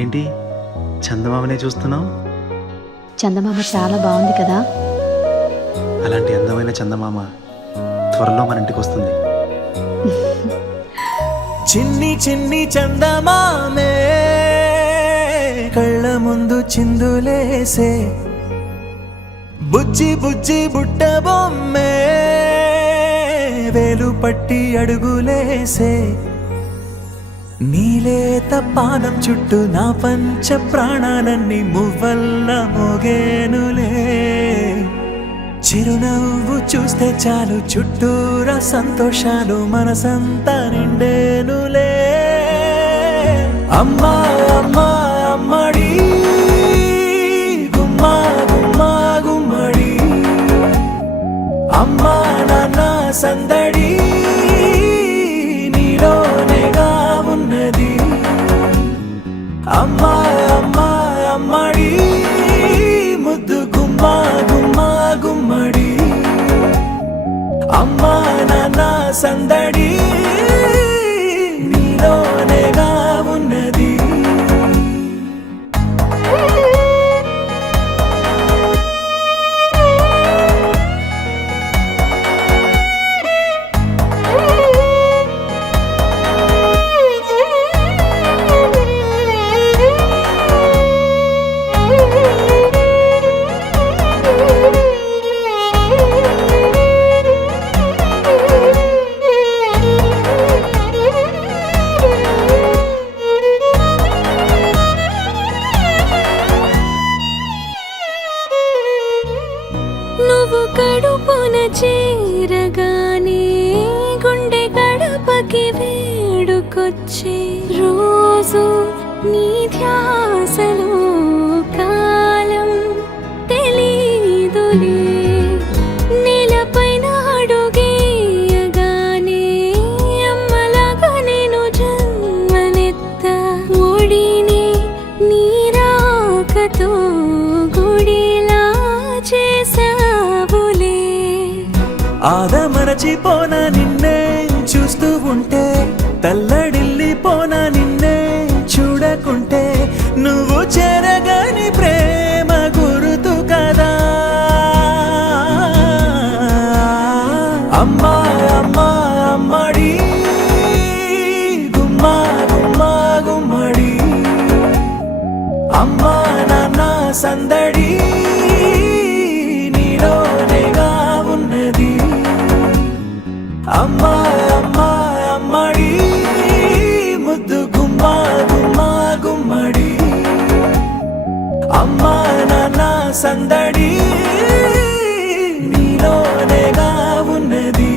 ఏంటి చందమామనే చూస్తున్నావు? చందమామ చాలా బాగుంది కదా. అలాంటి అందమైన చందమామ త్వరలో మన ఇంటికి వస్తుంది. చిన్ని చిన్ని చందమామే కళ్ళ ముందు చిందులేసే, బుజ్జి బుజ్జి బుట్ట బొమ్మే వేలు పట్టి అడుగులేసే, నీలేత పానం చుట్టూ నా పంచ ప్రాణాలన్నీ మువ్వల్ల మోగేనులే. చిరునవ్వు చూస్తే చాలు చుట్టూరా సంతోషాలు మనసంతా నిండేనులే. అమ్మా అమ్మా అమ్మడి గుమ్మా గుమ్మా గుమ్మడి, అమ్మా నాన్న సందడి నీలోనేగా ఉన్నది. అమ్మా అమ్మా అమ్మడి ముద్దు గుమ్మా గుమ్మా గుమ్మడి, అమ్మా నాన్న సందడి నీలోనేగా ఉన్నది. నువ్వు కడుపున చేరగానే గుండె గడపకి వేడుకొచ్చే రోజు నీ ధ్యాసలో కాలం తెలీదులే. నేలపైన అడుగేయగానే అమ్మలాగా నేను జన్మనెత్త, ఒడిని నీ రాకతో గుడిలా చేసావులే. ఆదమరచిపోనా నిన్నే చూస్తూ ఉంటే, తల్లడిల్లిపోనా నిన్నే చూడకుంటే, నువ్వు చెరగని ప్రేమ గురుతు కదా. అమ్మా అమ్మా అమ్మడి గుమ్మా గుమ్మా గుమ్మడి, అమ్మా నాన్న సందడి నీలోనేగా ఉన్నది. అమ్మా అమ్మా అమ్మడి ముద్దు గుమ్మా గుమ్మా గుమ్మడి, అమ్మా నాన్న సందడి నీలోనేగా ఉన్నది.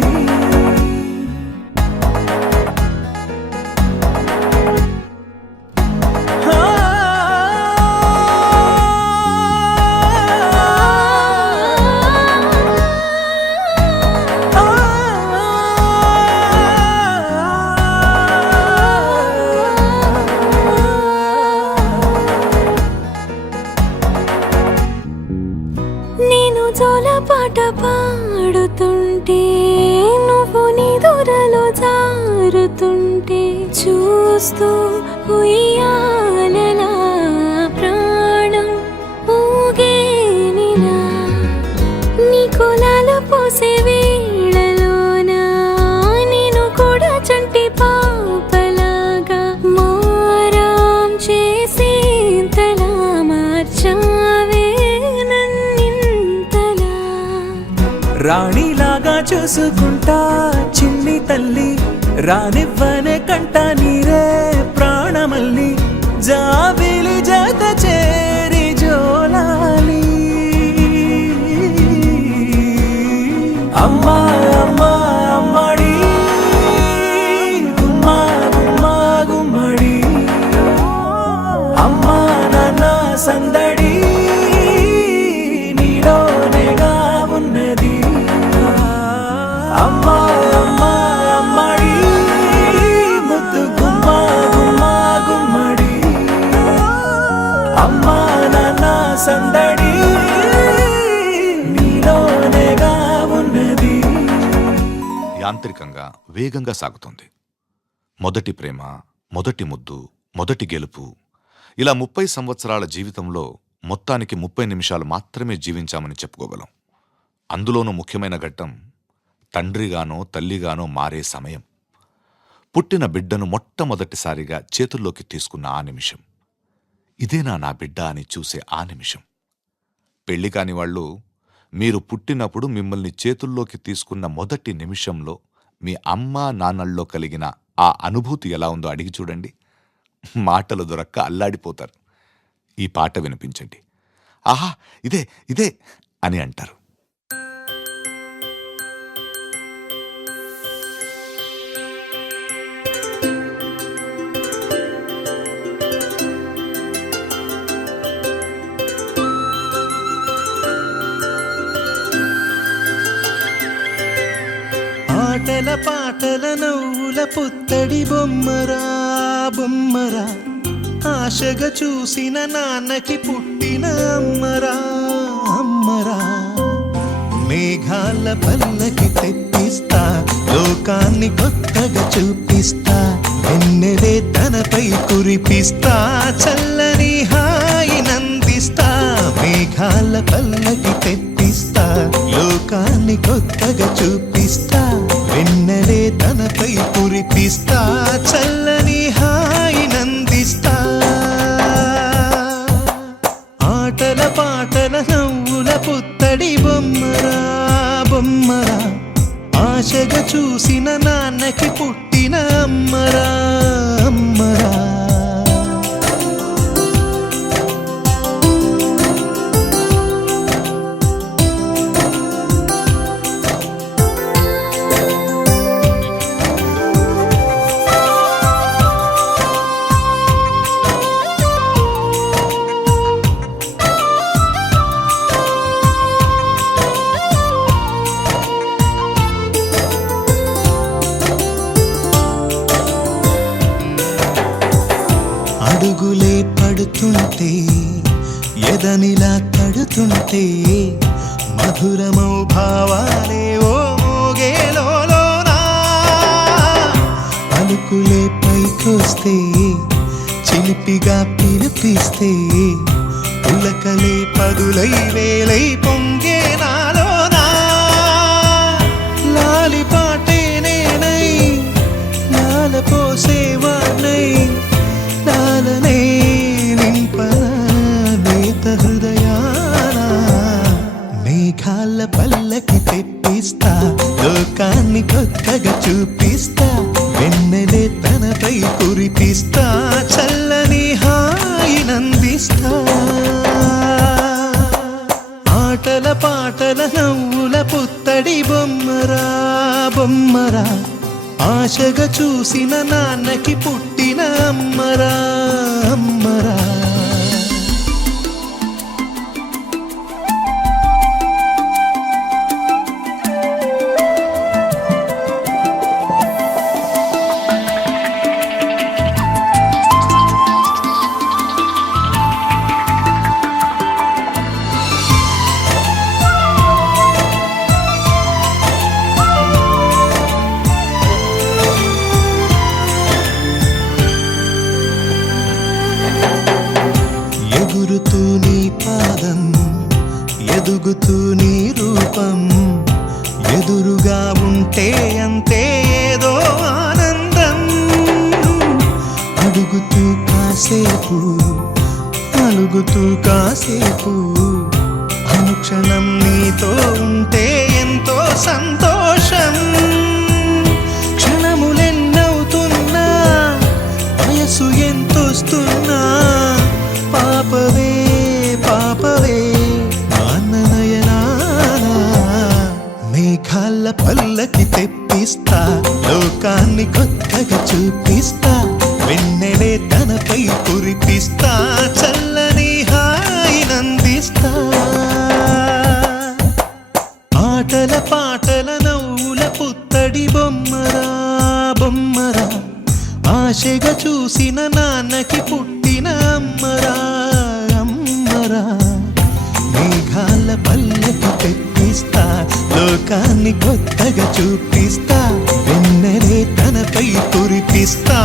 నేను జోలపాట పాడుతుంటే, నువ్వు నిదురలో జారుతుంటే, చూస్తూ ఉయ్యాలలా ప్రాణం ఊగేనిలా. నీ కులాల పోసే వేళలోన నేను కూడా చంటి పాపలాగా మారాం చేసేంతలా మార్చావే నన్నింతలా. రాణిలాగా చూసుకుంటా చిన్ని తల్లి, రానివ్వనే కంట నీరే ప్రాణమల్లి, జాబిలి జత చేరి జోలాలి. అమ్మా అమ్మా అమ్మడి గుమ్మా గుమ్మా గుమ్మడి, అమ్మా నాన్న సందడి నీలోనేగా ఉన్నది. అమ్మా అమ్మా అమ్మడి ముద్దు గుమ్మా గుమ్మా గుమ్మడి, అమ్మా నాన్న సందడి నీలోనేగా ఉన్నది. యాంత్రికంగా వేగంగా సాగుతుంది. మొదటి ప్రేమ, మొదటి ముద్దు, మొదటి గెలుపు, ఇలా 30 సంవత్సరాల జీవితంలో మొత్తానికి 30 నిమిషాలు మాత్రమే జీవించామని చెప్పుకోగలం. అందులోనూ ముఖ్యమైన ఘట్టం తండ్రిగానో తల్లిగానో మారే సమయం. పుట్టిన బిడ్డను మొట్టమొదటిసారిగా చేతుల్లోకి తీసుకున్న ఆ నిమిషం. ఇదేనా నా బిడ్డ అని చూసే ఆ నిమిషం. పెళ్లి కాని వాళ్ళు మీరు పుట్టినప్పుడు మిమ్మల్ని చేతుల్లోకి తీసుకున్న మొదటి నిమిషంలో మీ అమ్మా నాన్నల్లో కలిగిన ఆ అనుభూతి ఎలా ఉందో అడిగి చూడండి. మాటలు దొరక్క అల్లాడిపోతారు. ఈ పాట వినిపించండి. ఆహా, ఇదే ఇదే అని అంటారు. ఆటల పాటల నవ్వుల పుత్తడి బొమ్మరా బొమ్మరా, ఆశగా చూసిన నాన్నకి పుట్టిన అమ్మరా అమ్మరా. మేఘాల పల్లకి తెప్పిస్తా, లోకాన్ని కొత్తగా చూపిస్తా, వెన్నెలే తనపై కురిపిస్తా, చల్లని హాయి నందిస్తా. మేఘాల పల్లకి తెప్పిస్తా, లోకాన్ని కొత్తగా చూపిస్తా, వెన్నెలే తనపై కురిపిస్తా, చల్లని హాయి నందిస్తా. ఆటల పాటల నవ్వుల పుత్తడి బొమ్మరా బొమ్మరా, ఆశగా చూసిన నాన్నకి పుట్టిన అమ్మరా అమ్మరా. అడుగులే పడుతుంటే, ఎదనిలా తడుతుంటే, మధురమౌ భావాలే ఓ మోగేలోనా. పలుకులే పైకొస్తే, చిలిపిగా పిలిపిస్తే, పులకలే పదులై వేలై పొంగే నాలోనా. లాలి పాటే నేనై, లాల పోసేవాణ్ణై, లాలనే నింపన నేత హృదయాన. మేఘాల పల్లకి తెప్పిస్తా, లోకాన్ని కొత్తగా చూపిస్తా, వెన్నెలే తనపై కురిపిస్తా, చల్లని హాయి నందిస్తా. ఆటల పాటల నవ్వుల పుత్తడి బొమ్మరా బొమ్మరా, ఆశగా చూసిన నాన్నకి పుట్టిన అమ్మరా అమ్మరా. ఎగురుతూ నీ పాదం, ఎదుగుతూ నీ రూపం, ఎదురుగా ఉంటే అంతే ఏదో ఆనందం. అడుగుతూ కాసేపు, అలుగుతూ కాసేపు, అనుక్షణం నీతో ఉంటే ఎంతో సంతోషం. క్షణములెన్నవుతున్నా, వయసు ఎంతొస్తున్నా, పాపవే పాపవే నాన్ననయనానా. మేఘాల పల్లకి తెప్పిస్తా, లోకాన్ని కొత్తగా చూపిస్తా, వెన్నెలే తనపై కురిపిస్తా, చల్లని హాయి నందిస్తా. ఆటల పాటల నవ్వుల పుత్తడి బొమ్మరా బొమ్మరా, ఆశగా చూసిన నాన్నకి పుట్టిన అమ్మరా అమ్మరా. మేఘాల పల్లకి తెప్పిస్తా, లోకాన్ని కొత్తగా చూపిస్తా, వెన్నెలే తనపై కురిపిస్తా,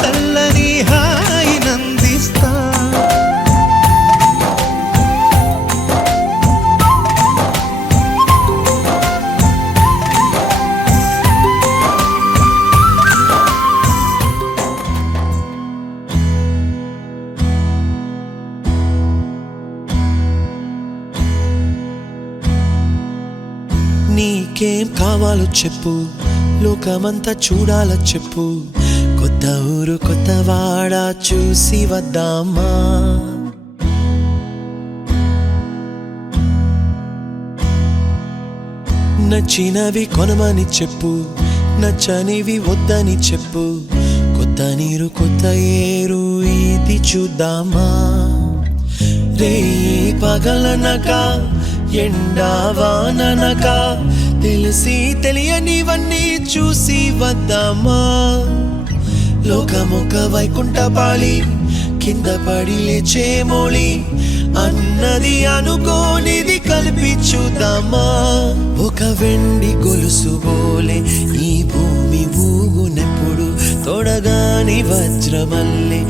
చల్లని హాయి నందిస్తా. నీకేం కావాలో చెప్పు, లోకమంతా చూడాల చెప్పు, కొత్త ఊరు కొత్త వాడ చూసి వద్దామా. నచ్చినవి కొనమని చెప్పు, నచ్చనివి వద్దని చెప్పు, కొత్త నీరు కొత్త ఏరు ఇది చూద్దామా. రే పగలనక ఎండావాననక తెలిసి తెలియనివన్నీ చూసి వద్దామా. లోకమొక వైకుంఠపాళి, కింద పడి లేచే మోళి, అన్నది అనుకోనిది కలిపి చూద్దామా. ఒక వెండి గొలుసు బోలే ఈ భూమి ఊగునెప్పుడు, తొడగాని వజ్రమల్లే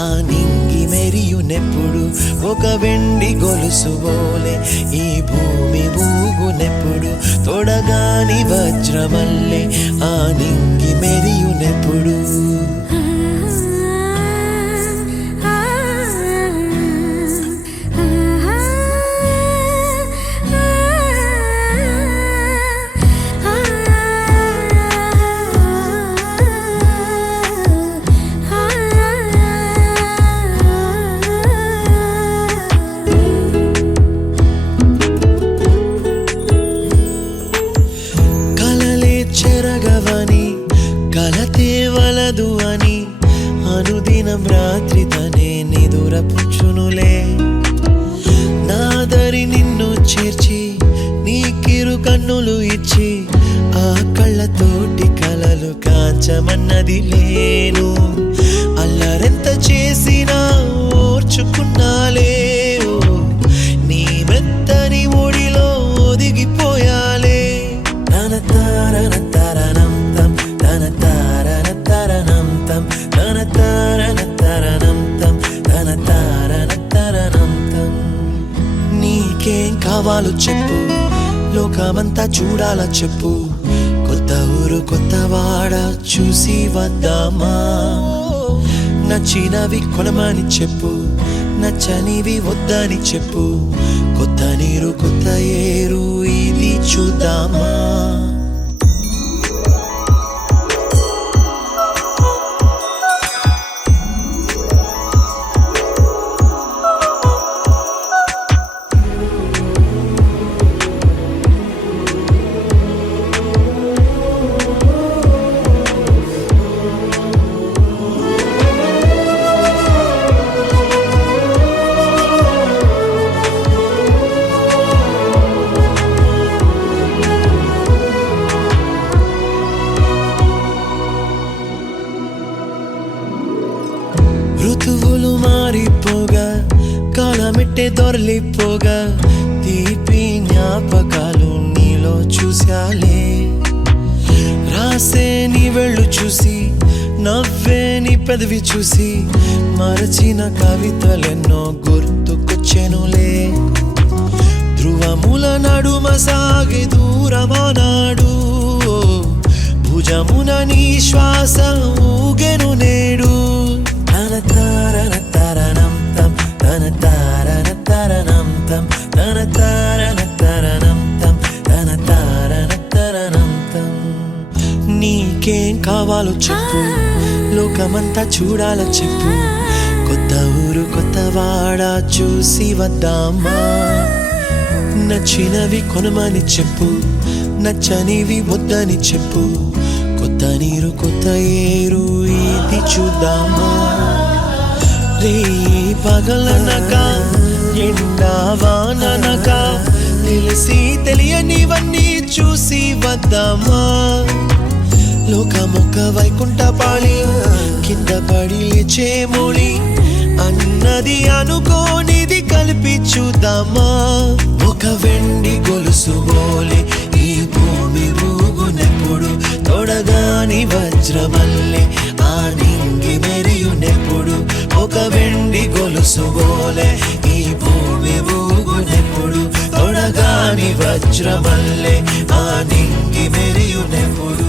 ఆ నింగి మెరియునెప్పుడు. ఒక వెండి గొలుసు బోలే ఈ భూమి ఊగునెప్పుడు, తొడగాని వజ్రమల్లే ఆ నింగి మెరియునెప్పుడు. చెరగవని కలతే వలదు అని అనుదినం రాత్రి తనే నిదురపుచ్చునులే. నాదరి నిన్ను చేర్చి నీకిరు కన్నులు ఇచ్చి, ఆ కళ్ళతోటి కలలు కాంచమన్నది లేను. అల్లరెంత చేసినా ఓర్చుకున్నాలే, నీ మెత్తని ఒడిలో ఒదిగిపోయాలే. తన తారన తరణం తం, తన తారన తరణం తం, తన తారన తరణం తం, తన తారన తరణం తం. నీకేం కావాలో చెప్పు, లోకమంతా చూడాల చెప్పు, కొత్త ఊరు కొత్త వాడ చూసి వద్దామా. నచ్చినవి కొనమని చెప్పు, నచ్చనివి వద్దని చెప్పు, కొత్త నీరు కొత్త ఏరు ఇది చూద్దామా. ఋతువులు మారిపోగా, కాలమెట్టే దొరలిపోగా, తీపి జ్ఞాపకాలు నీలో చూశాలే. రాసే నీ వెళ్ళు చూసి, నవ్వే నీ పెదవి చూసి, మరచిన కవితలెన్నో గుర్తుకొచ్చెనులే. ధ్రువముల నడుమ సాగి దూరమానాడు, భుజమున నీ శ్వాస ఊగెను నేడు. తన తారన తరణం తం, తన తారన తరణం తం, తన తారన తరణం తం, తన తారన తరణం తం. నీకేం కావాలో చెప్పు, లోకమంతా చూడాల చెప్పు, కొత్త ఊరు కొత్త వాడ చూసి వద్దామా. నచ్చినవి కొనమని చెప్పు, నచ్చనివి వద్దని చెప్పు, కొత్త నీరు కొత్త ఏరు ఇది చూద్దామా. రే పగలనక ఎండావాననక తెలిసి తెలియనివన్నీ చూసి వద్దామా. లోకమొక వైకుంఠపాళి, కింద పడి లేచే మోళి, అన్నది అనుకోనిది కలిపి చూద్దామా. ఒక వెండి గొలుసు బోలే ఈ భూమి ఊగునెప్పుడు, తొడగాని వజ్రమల్లే ఆ నింగి మెరియునెప్పుడు. ఒక వెండి గొలుసు బోలే ఈ భూమి ఊగునెప్పుడు, తొడగాని వజ్రమల్లే ఆ నింగి మెరియునెప్పుడు.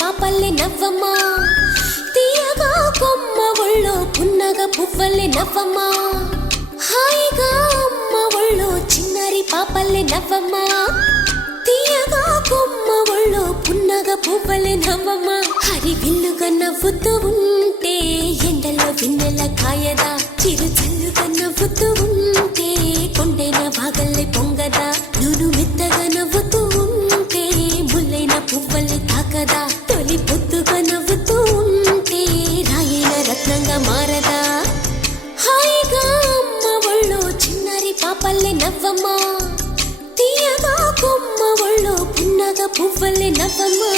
పాపల్లె నవ్వమ్మా తీయగా కొమ్మ ఒళ్ళో పున్నగ పువ్వల్లె నవ్వమ్మా హాయిగా అమ్మ ఒళ్ళో చిన్నారి పాపల్లె నవ్వమ్మా తీయగా కొమ్మ ఒళ్ళో పున్నగ పువ్వల్లె నవ్వమ్మా హరి విల్లుగా నవ్వుతూ ఉంటే ఎండలో విన్నెల కాయదా చిరు చల్లుగా నవ్వుతూ ఉంటే కొండైన భాగల్లె పొంగదా నూను మెత్తగా నవ్వుతూ ఉంటే ముల్లైన పువ్వల్లె తాకదా తొలి పొద్దుగా నవ్వుతూ ఉంటే రాయైన రత్నంగా మారదా హాయిగా అమ్మ ఒళ్ళో చిన్నారి పాపల్లె నవ్వమ్మా తీయగా కొమ్మ ఒళ్ళో పున్నగ పువ్వల్లె నవ్వమ్మా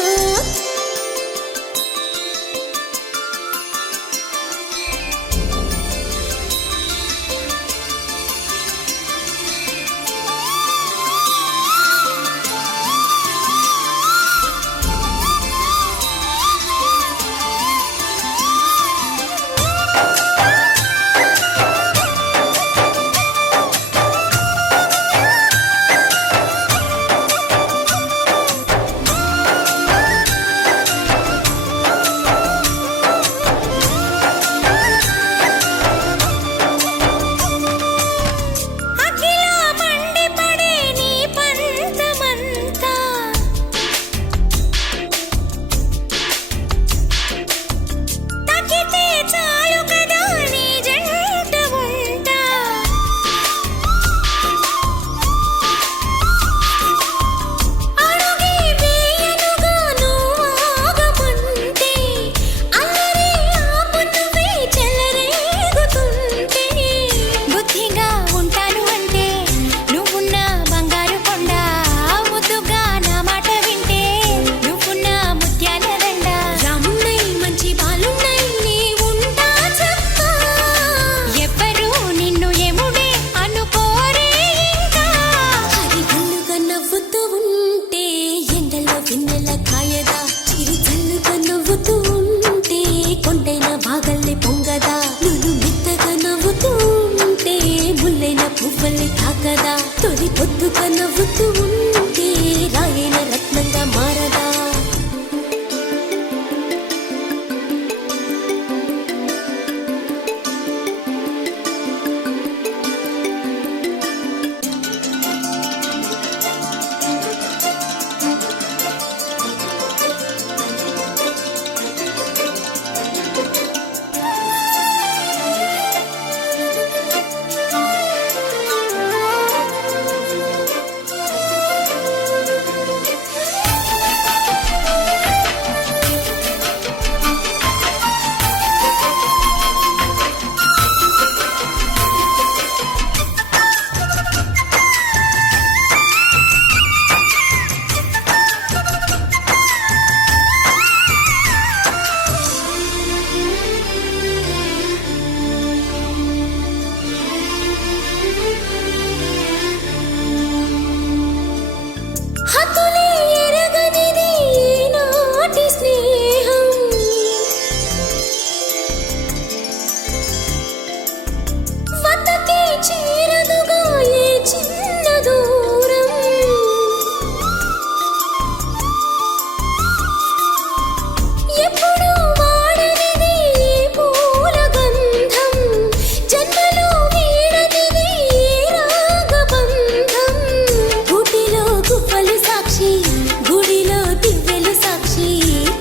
తొలి పొద్దుగా నవ్వుతూ ఉంటే రాయైన రత్నంగా మారదా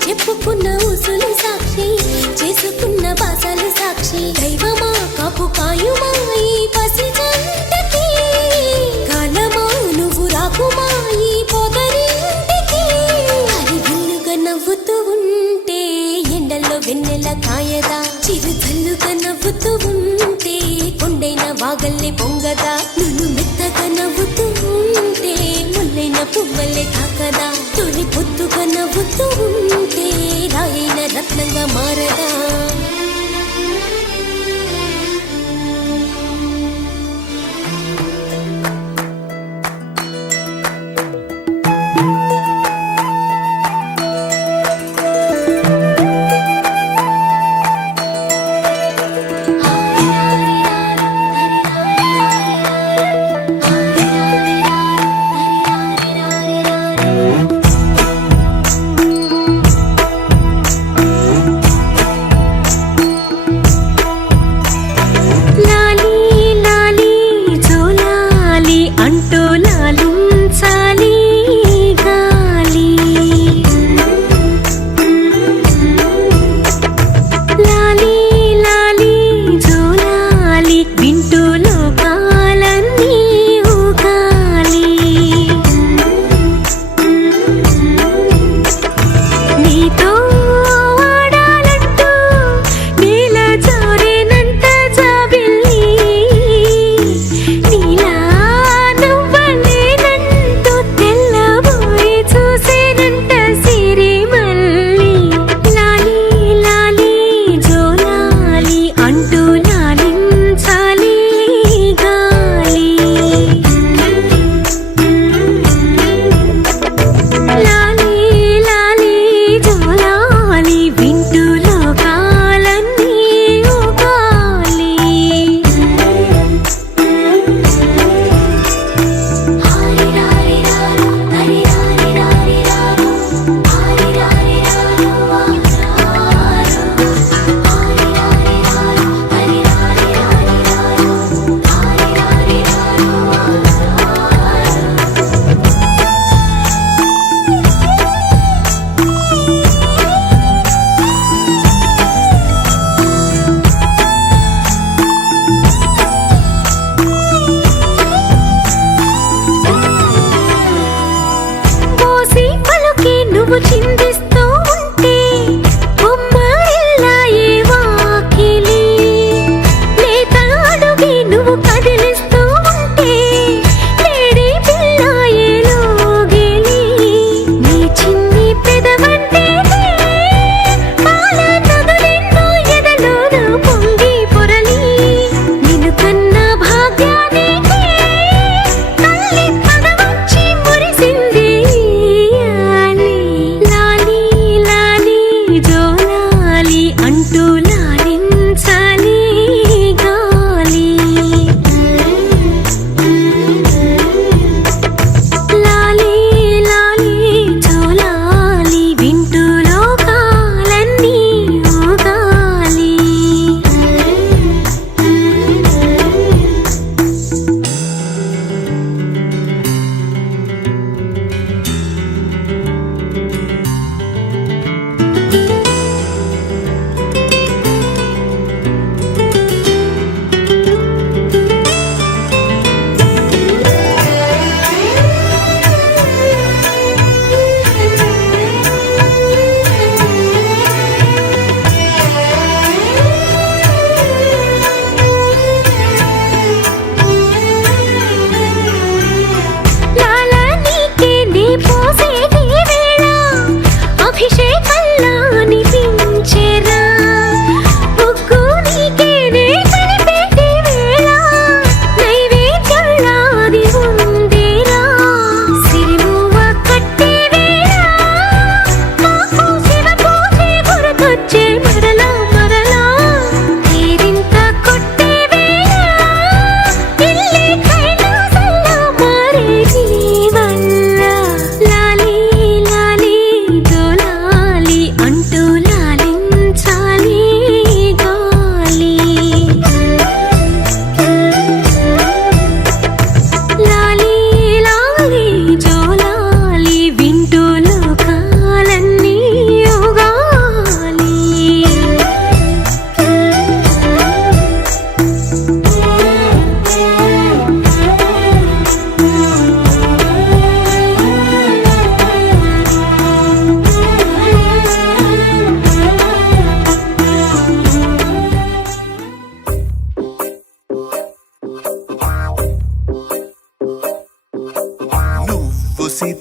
చెప్పుకున్న ఉసులు సాక్షి చేసుకున్న బాసలు సాక్షి దైవమా కాపు కాయుమా ఈ పసి జంటకి కాలమా నువ్వు రాకుమా ఈ పొగరింటికి హరి విల్లుగా నవ్వుతూ ఉంటే ఎండల్లో వెన్నెల కాయదా చిరు చల్లుగా నవ్వుతూ ఉంటే కొండైన వాగల్లే పొంగదా నువ్వు మెత్తగా నవ్వుతూ ఉంటే ముల్లైన పువ్వల్లే తాకదా తొలి పొద్దుగా నవ్వుతూ ఉంటే రాయైన రత్నంగా మారదా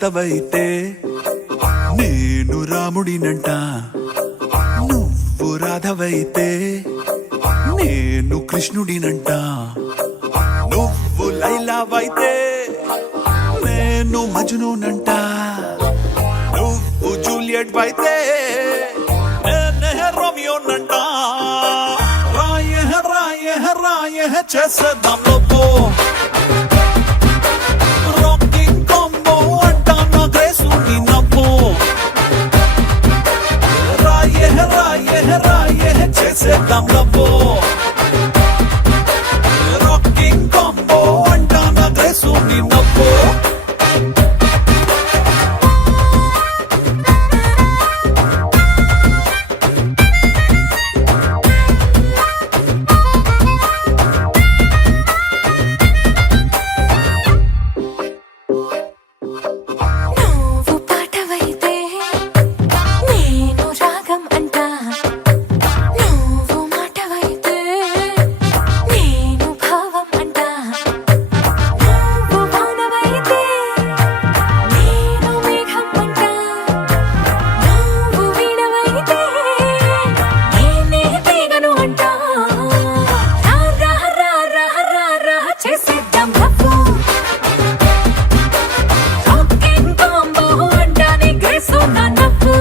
సీతవైతే నేను రాముడినంట, నువ్వు రాధవైతే నేను కృష్ణుడినంట, నువ్వు లైలావైతే నేను మజ్నూనంట, నువ్వు జూలియట్ అయితే నేనే రోమియోనంట. రాయ రాయ రాయ చేసేద్దాం లోపో, రాకింగ్ కాంబో అంటా నా గ్రేసుని నవ్వు. రాయ రాయ రాయ చేసేద్దాం లోపో, రాకింగ్ కాంబో అంటా నా గ్రేసుని నవ్వు. నువ్వు పాటవైతే నేను రాగం అంటా, నువ్వు మాటవైతే నేను భావం అంటా, నువ్వు వానవైతే నేను మేఘం అంటా, నువ్వు వీణవైతే నేనే తీగను అంటా. రా రా రా రా రా రా చేసేద్దాం లవ్వు, రాకింగ్ కాంబో అంటానే గ్రేసు నా నవ్వు.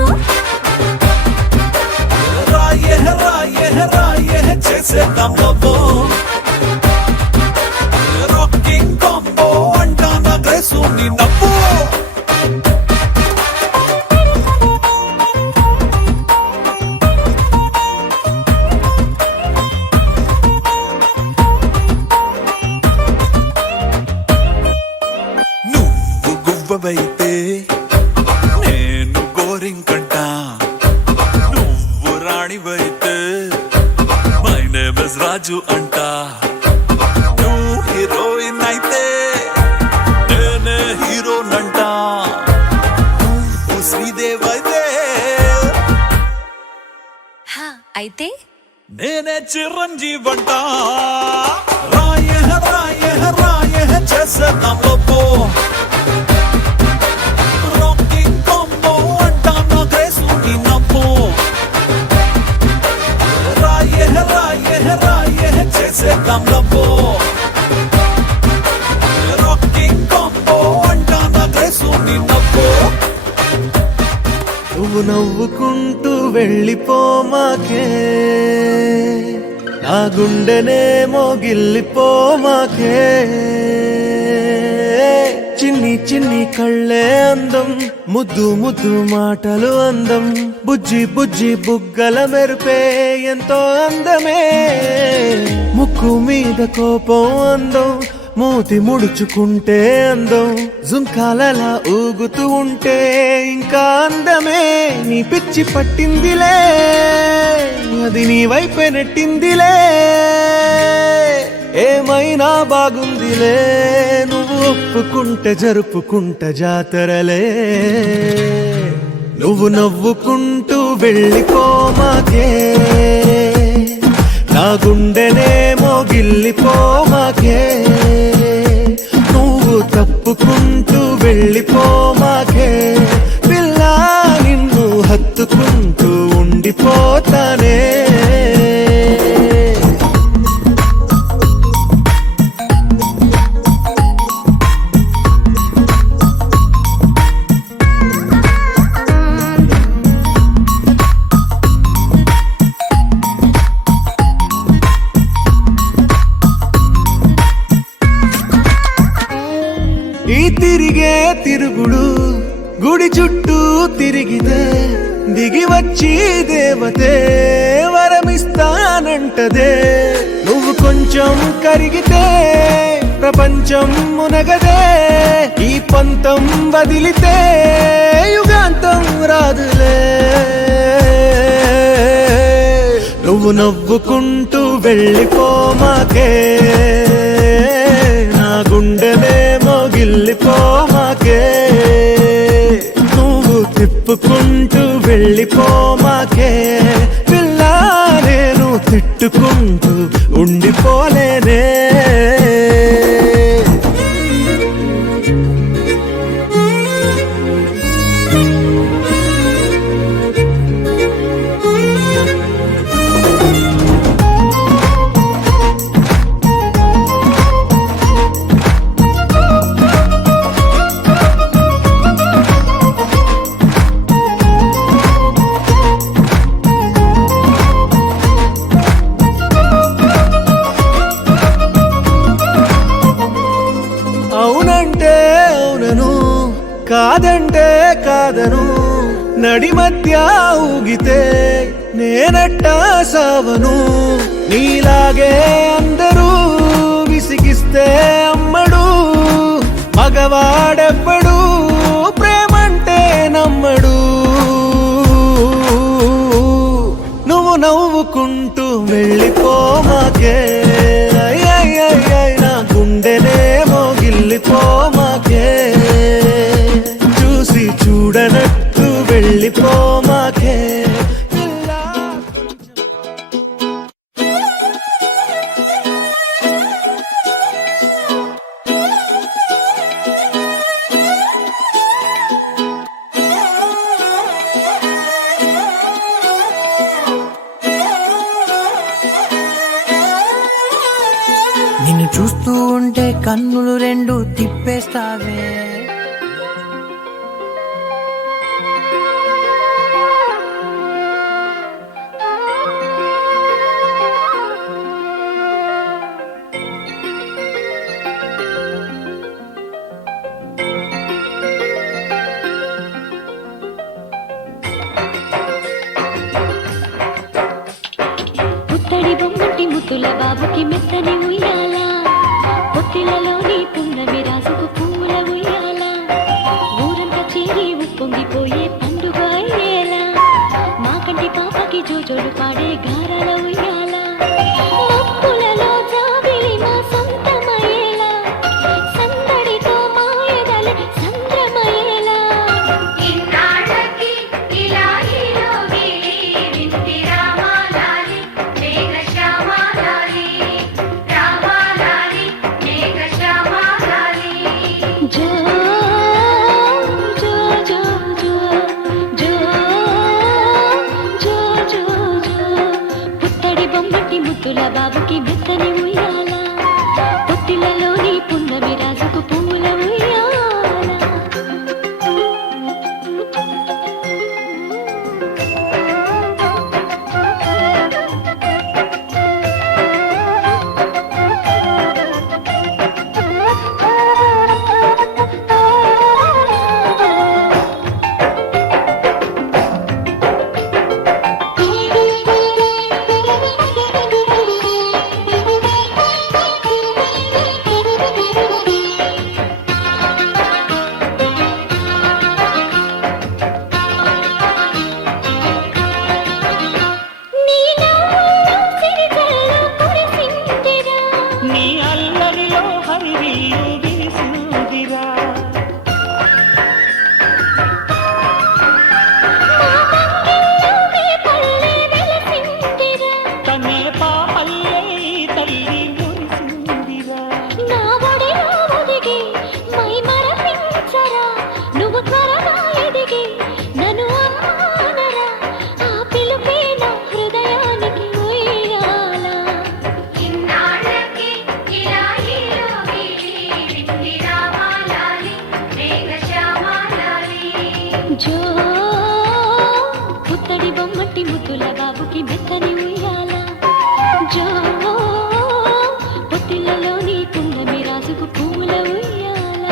రాయ రాయ రాయ చేసేద్దాం లోపో, రాకింగ్ కాంబో అంటా నా గ్రేసుని నవ్వు. నువ్వు గువ్వవైతే నేను గోరింకంట, నువ్వు రాణివైతే మై నేమ్ ఇస్ రాజు అంట, నువ్వు హీరోయిన్ అయితే నేనే హీరోనంట, నువ్వు శ్రీదేవ్ అయితే హా అయితే నేనే చిరంజీవి అంట. రాయ రాయ రాయ చేసేద్దాం లోపో, రాకింగ్ కాంబో అంటా నా గ్రేసుని నవ్వు. రాయ రాయ రాయ చేసేద్దాం లోపో, రాకింగ్ కాంబో అంటా నా గ్రేసుని నవ్వు. నువ్వు నవ్వుకుంటూ వెళ్ళిపోమాకే, నా గుండెనేమో గిల్లిపోమాకే. చిన్ని చిన్ని కళ్ళే అందం, ముద్దు ముద్దు మాటలు అందం, బుజ్జి బుజ్జి బుగ్గల మెరుపే ఎంతో అందమే. ముక్కు మీద కోపం అందం, మూతి ముడుచుకుంటే అందం, జుంకాలలా ఊగుతూ ఉంటే ఇంకా అందమే. నీ పిచ్చి పట్టిందిలే, అది నీ వైపే నెట్టిందిలే, ఏమైనా బాగుందిలే. నువ్వు ఒప్పుకుంటే జరుపుకుంట జాతరలే. నువ్వు నవ్వుకుంటూ వెళ్ళిపోమాకే, నా గుండెనేమో గిల్లిపోమాకే. నువ్వు తప్పుకుంటూ వెళ్ళిపోమాకే, పిల్ల నిన్ను హత్తుకుంటూ ఉండిపోతానే. ఈ తిరిగే తిరుగుడు గుడి చుట్టూ తిరిగితే, దిగి వచ్చి దేవతే వరమిస్తానంటదే. నువ్వు కొంచెం కరిగితే ప్రపంచం మునగదే, ఈ పంతం వదిలితే యుగాంతం రాదులే. నువ్వు నవ్వుకుంటూ వెళ్ళిపోమాకే, నా గుండెనేమో గిల్లిపోమాకే. నువ్వు తిప్పుకుంటూ వెళ్ళిపోమాకే, పిల్ల నేను తిట్టుకుంటూ ఉండిపోలేనే. నడి మధ్య ఊగితే నేనట్టా సావను, నీలాగే అందరూ విసిగిస్తే అమ్మడు, మగవాడెవ్వడు ప్రేమంటే నమ్మడు. నువ్వు నవ్వుకుంటూ వెళ్ళిపోమాకే, నా గుండెనేమో గిల్లిపోమాకే, చూసి చూడనట్టు వెళ్ళిపోమాకే. నిన్ను చూస్తూ ఉంటే కన్నులు రెండు తిప్పేస్తావే. పుత్తడి బొమ్మటి ముద్దుల బాబుకి మెత్తని ఉయ్యాల, పొత్తిలలోని పున్నమి రాసుకు పూల ఉయ్యాల, ఊరంతా చేరి ఉప్పొంగిపోయే పండుగ అయ్యేలా, మా కంటి పాపకి జోజోలు పాడే గారాల ఉయ్యాల, మబ్బులలో జాబిలి మా సొంతమయ్యేలా, సందడితో మాయదలి సంద్రమయ్యేలా. ఇన్నాళ్ళకి ఇలా ఈలోగి వింటి రామాలాలి మేఘశ్యామాలాలి, రామాలాలి మేఘశ్యామాలాలి. జో జో జో జో జో జో జో జో, పుత్తడి బొమ్మటి ముద్దుల బాబుకి మెత్తని ఉయ్యాల, పొత్తిలలోని పున్నమి రాజుకు పూల ఉయ్యాల. నీ అల్లరిలో హరివిల్లు విరిసిందిరా. తనే పాపల్లే ఈ తల్లి మురిసిందిరా. నువ్వు త్వరగా ఎదిగి నన్ను అమ్మానరా, ఆ పిలుపే నా హృదయానికి ఉయ్యాల. ఇన్నాళ్ళకి ఇలా ఈలోగి వింటి రామాలాలి మేఘశ్యామాలాలి. జో పుత్తడి బొమ్మటి ముద్దుల బాబుకి మెత్తని ఉయ్యాల, జో పొత్తిలలోని పున్నమి రాజుకు పూల ఉయ్యాల.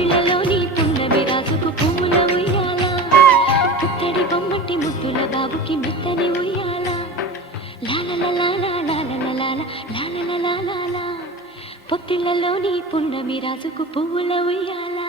పుట్టిళ్ళలోని పున్నమి రాజుకు పువ్వుల ఉయ్యాల పుత్తడి బొమ్మటి ముద్దుల బాబుకి మెత్తని ఉయ్యాల లాలలలాలా పొత్తిళ్ళలోని పున్నమి రాజుకు పువ్వుల ఉయ్యాల